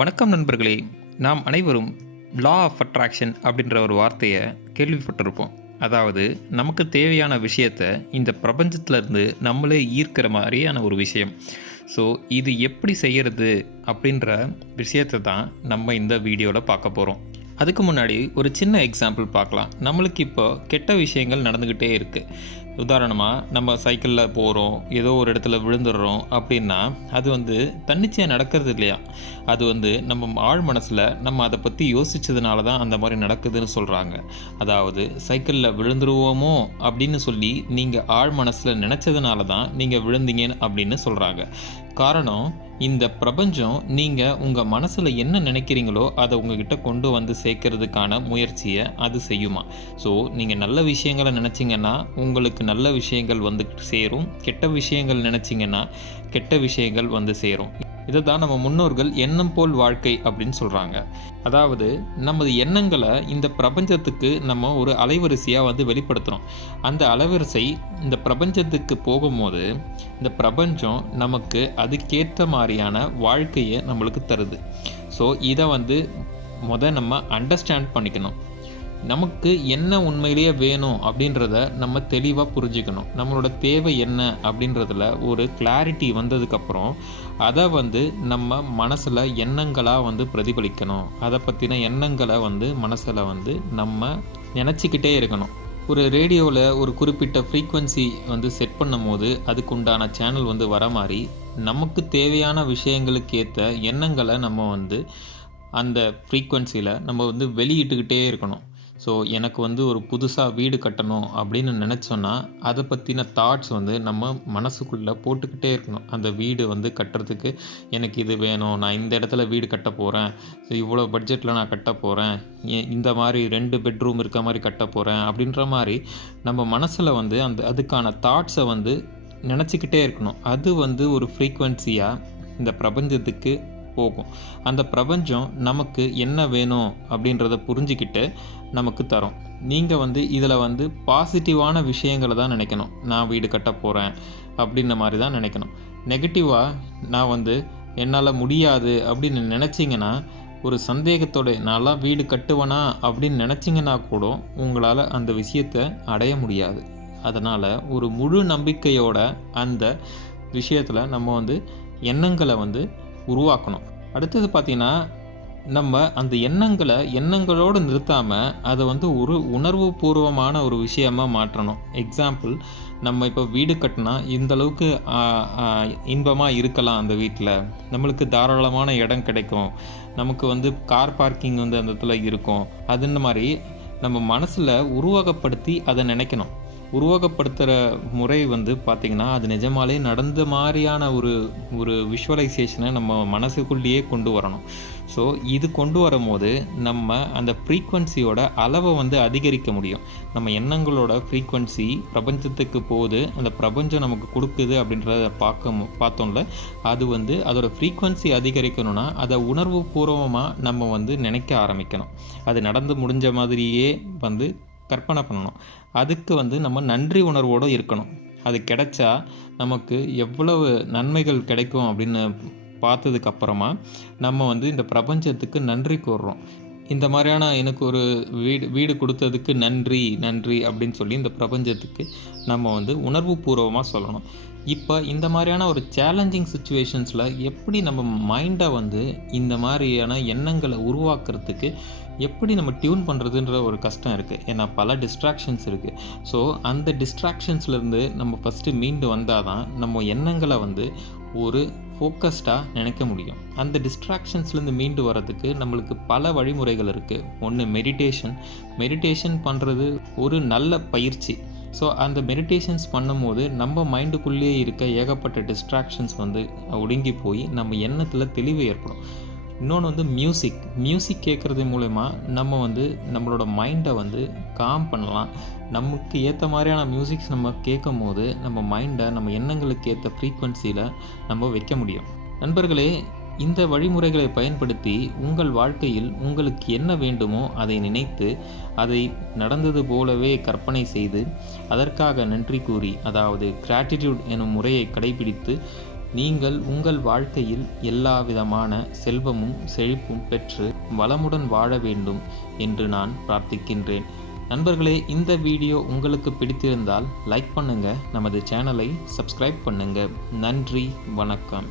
வணக்கம் நண்பர்களே. நாம் அனைவரும் லா ஆஃப் அட்ராக்ஷன் அப்படின்ற ஒரு வார்த்தையை கேள்விப்பட்டிருப்போம். அதாவது நமக்கு தேவையான விஷயத்தை இந்த பிரபஞ்சத்திலேருந்து நம்மளே ஈர்க்கிற மாதிரியான ஒரு விஷயம். ஸோ இது எப்படி செய்கிறது அப்படின்ற விஷயத்தை தான் நம்ம இந்த வீடியோவில் பார்க்க போகிறோம். அதுக்கு முன்னாடி ஒரு சின்ன எக்ஸாம்பிள் பார்க்கலாம். நம்மளுக்கு இப்போ கெட்ட விஷயங்கள் நடந்துக்கிட்டே இருக்குது. உதாரணமாக நம்ம சைக்கிளில் போகிறோம், ஏதோ ஒரு இடத்துல விழுந்துடுறோம் அப்படின்னா அது தன்னிச்சையாக நடக்கிறது இல்லையா. அது நம்ம ஆழ் மனசில் நம்ம அதை பற்றி யோசித்ததுனால தான் அந்த மாதிரி நடக்குதுன்னு சொல்கிறாங்க. அதாவது சைக்கிளில் விழுந்துருவோமோ அப்படின்னு சொல்லி நீங்கள் ஆழ் மனசில் நினச்சதுனால தான் நீங்கள் விழுந்தீங்க அப்படின்னு சொல்கிறாங்க. காரணம், இந்த பிரபஞ்சம் நீங்கள் உங்கள் மனசில் என்ன நினைக்கிறீங்களோ அதை உங்ககிட்ட கொண்டு வந்து சேர்க்கறதுக்கான முயற்சியை அது செய்யுமா. ஸோ நீங்கள் நல்ல விஷயங்களை நினச்சிங்கன்னா உங்களுக்கு நல்ல விஷயங்கள் வந்து சேரும், கெட்ட விஷயங்கள் நினச்சிங்கன்னா கெட்ட விஷயங்கள் வந்து சேரும். இதை தான் நம்ம முன்னோர்கள் எண்ணம் போல் வாழ்க்கை அப்படின்னு சொல்கிறாங்க. அதாவது நமது எண்ணங்களை இந்த பிரபஞ்சத்துக்கு நம்ம ஒரு அலைவரிசையாக வெளிப்படுத்துகிறோம். அந்த அலைவரிசை இந்த பிரபஞ்சத்துக்கு போகும்போது இந்த பிரபஞ்சம் நமக்கு அதுக்கேற்ற மாதிரியான வாழ்க்கையை நம்மளுக்கு தருது. ஸோ இதை நம்ம அண்டர்ஸ்டாண்ட் பண்ணிக்கணும். நமக்கு என்ன உண்மையிலேயே வேணும் அப்படின்றத நம்ம தெளிவாக புரிஞ்சுக்கணும். நம்மளோட தேவை என்ன அப்படின்றதுல ஒரு கிளாரிட்டி வந்ததுக்கப்புறம் அதை நம்ம மனசில் எண்ணங்களாக பிரதிபலிக்கணும். அதை பற்றின எண்ணங்களை மனசில் நம்ம நினச்சிக்கிட்டே இருக்கணும். ஒரு ரேடியோவில் ஒரு குறிப்பிட்ட ஃப்ரீக்வன்சி செட் பண்ணும் போது அதுக்குண்டான சேனல் வர மாதிரி நமக்கு தேவையான விஷயங்களுக்கு ஏற்ற எண்ணங்களை நம்ம அந்த ஃப்ரீக்வன்சியில் நம்ம வெளியிட்டுக்கிட்டே இருக்கணும். ஸோ எனக்கு ஒரு புதுசாக வீடு கட்டணும் அப்படின்னு நினச்சோன்னா அதை பற்றின தாட்ஸ் நம்ம மனசுக்குள்ளே போட்டுக்கிட்டே இருக்கணும். அந்த வீடு கட்டுறதுக்கு எனக்கு இது வேணும், நான் இந்த இடத்துல வீடு கட்ட போகிறேன், இவ்வளோ பட்ஜெட்டில் நான் கட்ட போகிறேன், இந்த மாதிரி 2 பெட்ரூம் இருக்க மாதிரி கட்ட போகிறேன் அப்படின்ற மாதிரி நம்ம மனசில் அதுக்கான தாட்ஸை நினச்சிக்கிட்டே இருக்கணும். அது ஒரு ஃப்ரீக்வன்சியாக இந்த பிரபஞ்சத்துக்கு போகும். அந்த பிரபஞ்சம் நமக்கு என்ன வேணும் அப்படின்றத புரிஞ்சிக்கிட்டு நமக்கு தரும். நீங்கள் இதில் பாசிட்டிவான விஷயங்களை தான் நினைக்கணும். நான் வீடு கட்ட போகிறேன் அப்படின்ற மாதிரி தான் நினைக்கணும். நெகட்டிவாக நான் என்னால் முடியாது அப்படின்னு நினச்சிங்கன்னா, ஒரு சந்தேகத்தோட நான்லாம் வீடு கட்டுவேனா அப்படின்னு நினச்சிங்கன்னா கூட உங்களால் அந்த விஷயத்தை அடைய முடியாது. அதனால் ஒரு முழு நம்பிக்கையோட அந்த விஷயத்தில் நம்ம எண்ணங்களை உருவாக்கணும். அடுத்தது பார்த்திங்கன்னா, நம்ம அந்த எண்ணங்களோடு நிறுத்தாமல் அதை ஒரு உணர்வு பூர்வமான ஒரு விஷயமாக மாற்றணும். எக்ஸாம்பிள், நம்ம இப்போ வீடு கட்டினா இந்தளவுக்கு இன்பமாக இருக்கலாம், அந்த வீட்டில் நம்மளுக்கு தாராளமான இடம் கிடைக்கும், நமக்கு கார் பார்க்கிங் அந்த இடத்துல இருக்கும். அதுன்ற மாதிரி நம்ம மனசில் உருவகப்படுத்தி அதை நினைக்கணும். உருவகப்படுத்துகிற முறை பார்த்திங்கன்னா அது நிஜமாலே நடந்த மாதிரியான ஒரு விஷுவலைசேஷனை நம்ம மனசுக்குள்ளேயே கொண்டு வரணும். ஸோ இது கொண்டு வரும்போது நம்ம அந்த ஃப்ரீக்வன்சியோட அளவை அதிகரிக்க முடியும். நம்ம எண்ணங்களோட ஃப்ரீக்வன்சி பிரபஞ்சத்துக்கு போகுது, அந்த பிரபஞ்சம் நமக்கு கொடுக்குது அப்படின்றத பார்த்தோம்ல. அது அதோட ஃப்ரீக்வன்சி அதிகரிக்கணும்னா அதை உணர்வு பூர்வமாக நம்ம நினைக்க ஆரம்பிக்கணும். அது நடந்து முடிஞ்ச மாதிரியே கற்பனை பண்ணணும். அதுக்கு நம்ம நன்றி உணர்வோடு இருக்கணும். அது கிடைச்சா நமக்கு எவ்வளவு நன்மைகள் கிடைக்கும் அப்படின்னு பார்த்ததுக்கப்புறமா நம்ம இந்த பிரபஞ்சத்துக்கு நன்றி கூறுறோம். இந்த மாதிரியான எனக்கு ஒரு வீடு கொடுத்ததுக்கு நன்றி நன்றி அப்படின்னு சொல்லி இந்த பிரபஞ்சத்துக்கு நம்ம உணர்வு பூர்வமாக சொல்லணும். இப்போ இந்த மாதிரியான ஒரு சேலஞ்சிங் சுச்சுவேஷன்ஸில் எப்படி நம்ம மைண்டை இந்த மாதிரியான எண்ணங்களை உருவாக்குறதுக்கு எப்படி நம்ம டியூன் பண்ணுறதுன்ற ஒரு கஷ்டம் இருக்குது. ஏன்னா பல டிஸ்ட்ராக்ஷன்ஸ் இருக்குது. ஸோ அந்த டிஸ்ட்ராக்ஷன்ஸ்லேருந்து நம்ம ஃபஸ்ட்டு மீண்டு வந்தால் தான் நம்ம எண்ணங்களை ஒரு ஃபோக்கஸ்டாக நினைக்க முடியும். அந்த டிஸ்ட்ராக்ஷன்ஸ்லேருந்து மீண்டு வர்றதுக்கு நம்மளுக்கு பல வழிமுறைகள் இருக்குது. ஒன்று மெடிடேஷன் பண்ணுறது ஒரு நல்ல பயிற்சி. ஸோ அந்த மெடிடேஷன்ஸ் பண்ணும்போது நம்ம மைண்டுக்குள்ளேயே இருக்க ஏகப்பட்ட டிஸ்ட்ராக்ஷன்ஸ் ஒடுங்கி போய் நம்ம எண்ணத்தில் தெளிவு ஏற்படும். இன்னொன்று மியூசிக் கேட்குறது மூலமா நம்ம நம்மளோட மைண்டை காம் பண்ணலாம். நமக்கு ஏற்ற மாதிரியான மியூசிக்ஸ் நம்ம கேட்கும் போது நம்ம மைண்டை நம்ம எண்ணங்களுக்கு ஏற்ற ஃப்ரீக்வன்சியில் நம்ம வைக்க முடியும். நண்பர்களே, இந்த வழிமுறைகளை பயன்படுத்தி உங்கள் வாழ்க்கையில் உங்களுக்கு என்ன வேண்டுமோ அதை நினைத்து அதை நடந்தது போலவே கற்பனை செய்து அதற்காக நன்றி கூறி, அதாவது கிராட்டிடியூட் எனும் முறையை கடைபிடித்து நீங்கள் உங்கள் வாழ்க்கையில் எல்லா விதமான செல்வமும் செழிப்பும் பெற்று வளமுடன் வாழ வேண்டும் என்று நான் பிரார்த்திக்கின்றேன். நண்பர்களே, இந்த வீடியோ உங்களுக்கு பிடித்திருந்தால் லைக் பண்ணுங்கள், நமது சேனலை சப்ஸ்கிரைப் பண்ணுங்கள். நன்றி, வணக்கம்.